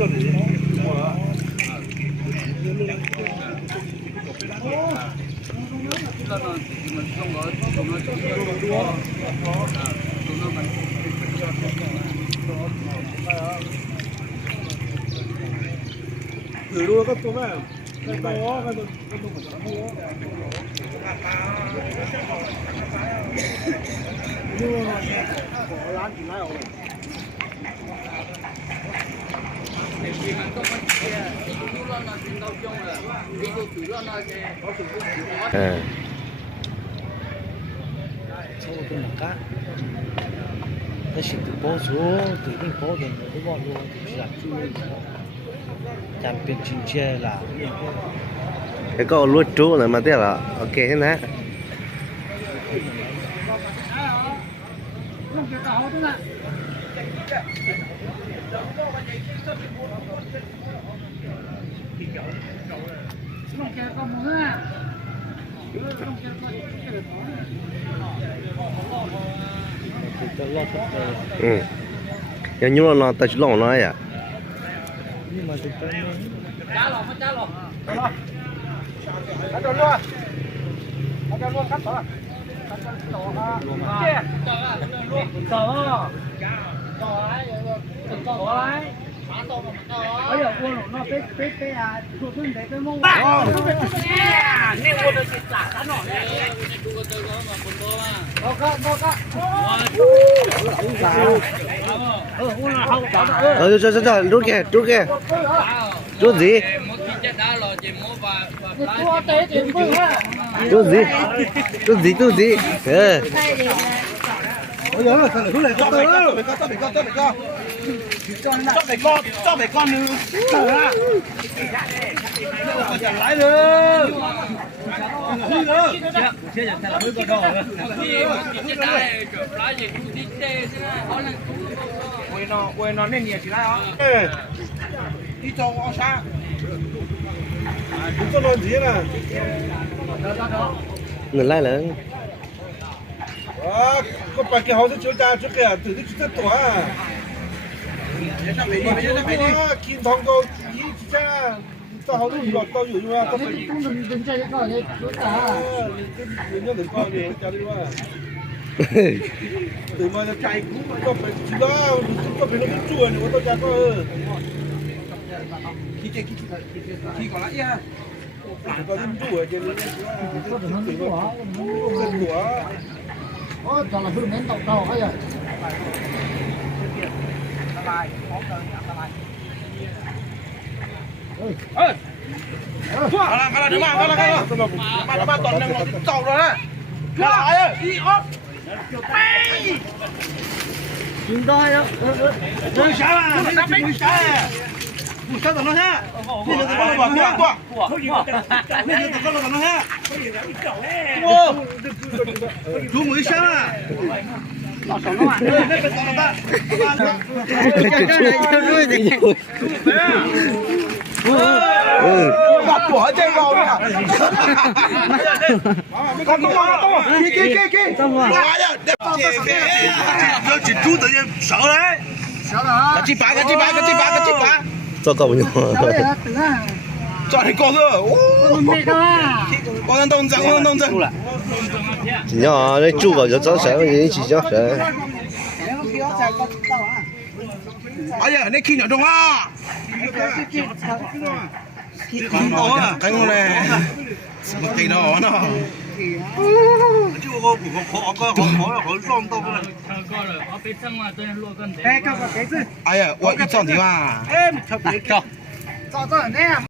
Thử đua các tôm này, cái to, cái tôm nó chỉ từ bao số từ những bao tiền nó bao nhiêu thì là chú chạm biến chính chế là cái câu luộc chú này mà tiếc là ok thế nè nhưng mà nó ta chỉ lòng nói à nhưng mà thực tế trả lò cắt luôn cắt luôn cắt rồi bây giờ quân nó cái à thuộc thân thể cái mông nên quân nó chỉ trả nó này cho rút kìa rút gì rút gì bây giờ là thằng này cho tôi đó, cho mày con nữa, còn chẳng lái nữa, đi nữa, chưa chẳng thằng mới con đỏ nữa, quên nó nên nhiều chỉ là đi cho ông xa, đúng cho nó gì nè, người lại là có phải cái hậu sẽ chiếu ra trước kìa, từ đi chút tuổi à. Kim thông câu ý cha, tao hậu cũng lọt taoอยู่ว่า tao phải đừng chơi cái cỏ đấy, đừng nhớ đừng coi nhiều cha đi qua. Từ mà chạy cũng có phải chỉ đó, có phải nó biết chùa nữa tao cha có. Khi còn lại nha. Có dân chùa trên của ôi toàn là hư nén tàu ấy rồi mà toàn đang tàu rồi đấy. Lại đi ốp. chúng tôi đó Tôi sao à? Tôi sao? Sao tao nói ha? Bây giờ tao có bảo qua. Bây giờ tao có nói ha. Chú mới sao à? Bắt của trên vào nè. Con kia. Chỉ chú tự nhiên sợ đấy. Cái chi phá. cho cậu nhiều Chọn thấy con rồi. Con đông dân. chỉ nhỏ đấy chu vào cho sợ chỉ cho sợ bây giờ này khi nhỏ đông á. Con đó à, cái con này một tí đó nó. Chứ có khó là khó xong tao cái này. Ai à, 我一张电话。哎，